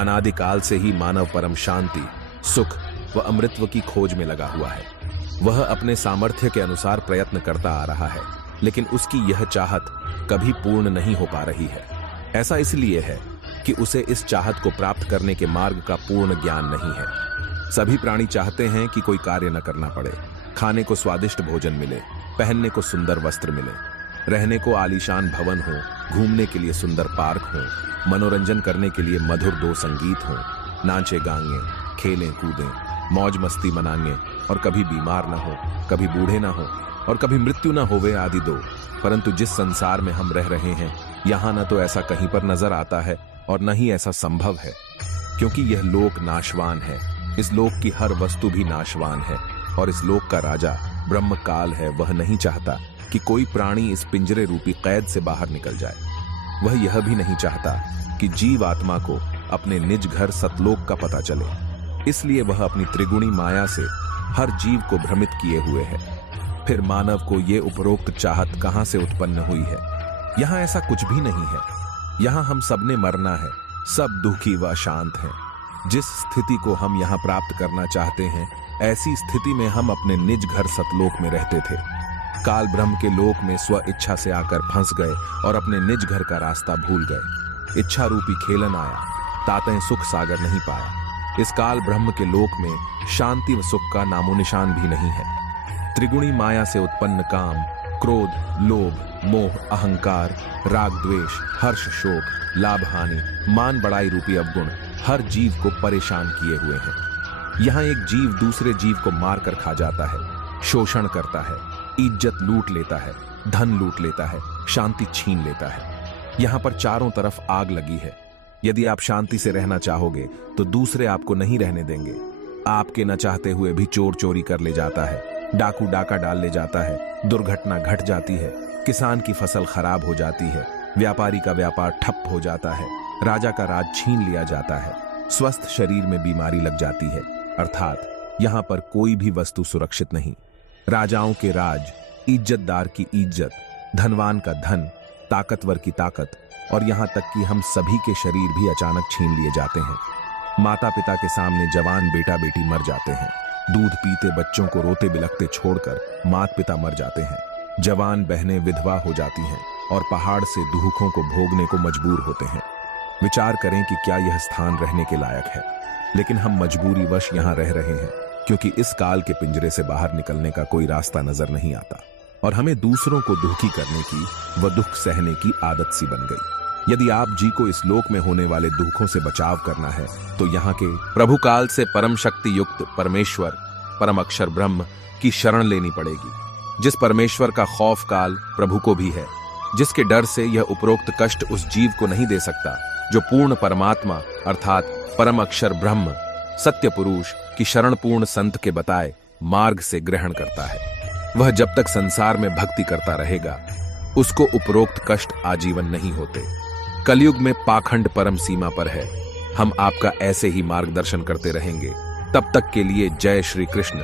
अनादिकाल से ही मानव परम शांति, सुख व अमृतत्व की खोज में लगा हुआ है। वह अपने सामर्थ्य के अनुसार प्रयत्न करता आ रहा है, लेकिन उसकी यह चाहत कभी पूर्ण नहीं हो पा रही है। ऐसा इसलिए है कि उसे इस चाहत को प्राप्त करने के मार्ग का पूर्ण ज्ञान नहीं है। सभी प्राणी चाहते हैं कि कोई कार्य न करना पड़े, खाने को स्वादिष्ट भोजन मिले, पहनने को सुंदर वस्त्र मिले, रहने को आलीशान भवन हो, घूमने के लिए सुंदर पार्क हो, मनोरंजन करने के लिए मधुर दो संगीत हो, नाचे गाएं, खेलें कूदें, मौज मस्ती मनाएं और कभी बीमार न हो, कभी बूढ़े न हो और कभी मृत्यु न होवे आदि दो। परंतु जिस संसार में हम रह रहे हैं, यहाँ न तो ऐसा कहीं पर नजर आता है और न ही ऐसा संभव है, क्योंकि यह लोक नाशवान है। इस लोक की हर वस्तु भी नाशवान है और इस लोक का राजा ब्रह्म काल है। वह नहीं चाहता कि कोई प्राणी इस पिंजरे रूपी कैद से बाहर निकल जाए। वह यह भी नहीं चाहता कि जीव आत्मा को अपने निज घर सतलोक का पता चले। इसलिए वह अपनी त्रिगुणी माया से हर जीव को भ्रमित किए हुए है। फिर मानव को ये उपरोक्त चाहत कहां से उत्पन्न हुई है? यहाँ ऐसा कुछ भी नहीं है। यहाँ हम सबने मरना है, सब दुखी व शांत हैं। जिस स्थिति को हम यहाँ प्राप्त करना चाहते हैं, ऐसी स्थिति में हम अपने निज घर सतलोक में रहते थे। काल ब्रह्म के लोक में स्व इच्छा से आकर फंस गए और अपने निज घर का रास्ता भूल गए। इच्छा रूपी खेलन आया, तातें सुख सागर नहीं पाया। इस काल ब्रह्म के लोक में शांति व सुख का नामो निशान भी नहीं है। त्रिगुणी माया से उत्पन्न काम, क्रोध, लोभ, मोह, अहंकार, राग, द्वेष, हर्ष, शोक, लाभ, हानि, मान बढ़ाई रूपी अवगुण हर जीव को परेशान किए हुए हैं। यहाँ एक जीव दूसरे जीव को मारकर खा जाता है, शोषण करता है, इज्जत लूट लेता है, धन लूट लेता है, शांति छीन लेता है। यहाँ पर चारों तरफ आग लगी है। यदि आप शांति से रहना चाहोगे तो दूसरे आपको नहीं रहने देंगे। आपके न चाहते हुए भी चोर चोरी कर ले जाता है, डाकू डाका डाल ले जाता है, दुर्घटना घट जाती है, किसान की फसल खराब हो जाती है, व्यापारी का व्यापार ठप हो जाता है, राजा का राज छीन लिया जाता है, स्वस्थ शरीर में बीमारी लग जाती है। अर्थात यहाँ पर कोई भी वस्तु सुरक्षित नहीं। राजाओं के राज, इज्जतदार की इज्जत, धनवान का धन, ताकतवर की ताकत और यहाँ तक कि हम सभी के शरीर भी अचानक छीन लिए जाते हैं। माता पिता के सामने जवान बेटा बेटी मर जाते हैं। दूध पीते बच्चों को रोते बिलखते छोड़कर माता पिता मर जाते हैं। जवान बहनें विधवा हो जाती हैं और पहाड़ से दुखों को भोगने को मजबूर होते हैं। विचार करें कि क्या यह स्थान रहने के लायक है, लेकिन हम मजबूरी वश यहाँ रह रहे हैं, क्योंकि इस काल के पिंजरे से बाहर निकलने का कोई रास्ता नजर नहीं आता और हमें दूसरों को दुखी करने की व दुख सहने की आदत सी बन गई। यदि आप जी को इस लोक में होने वाले दुखों से बचाव करना है तो यहाँ के प्रभु काल से परम शक्ति युक्त परमेश्वर, परम अक्षर ब्रह्म की शरण लेनी पड़ेगी। जिस परमेश्वर का खौफ काल प्रभु को भी है, जिसके डर से यह उपरोक्त कष्ट उस जीव को नहीं दे सकता, जो पूर्ण परमात्मा अर्थात परम अक्षर ब्रह्म, सत्य पुरुष की शरण पूर्ण संत के बताए मार्ग से ग्रहण करता है। वह जब तक संसार में भक्ति करता रहेगा, उसको उपरोक्त कष्ट आजीवन नहीं होते। कलयुग में पाखंड परम सीमा पर है। हम आपका ऐसे ही मार्गदर्शन करते रहेंगे। तब तक के लिए जय श्री कृष्ण।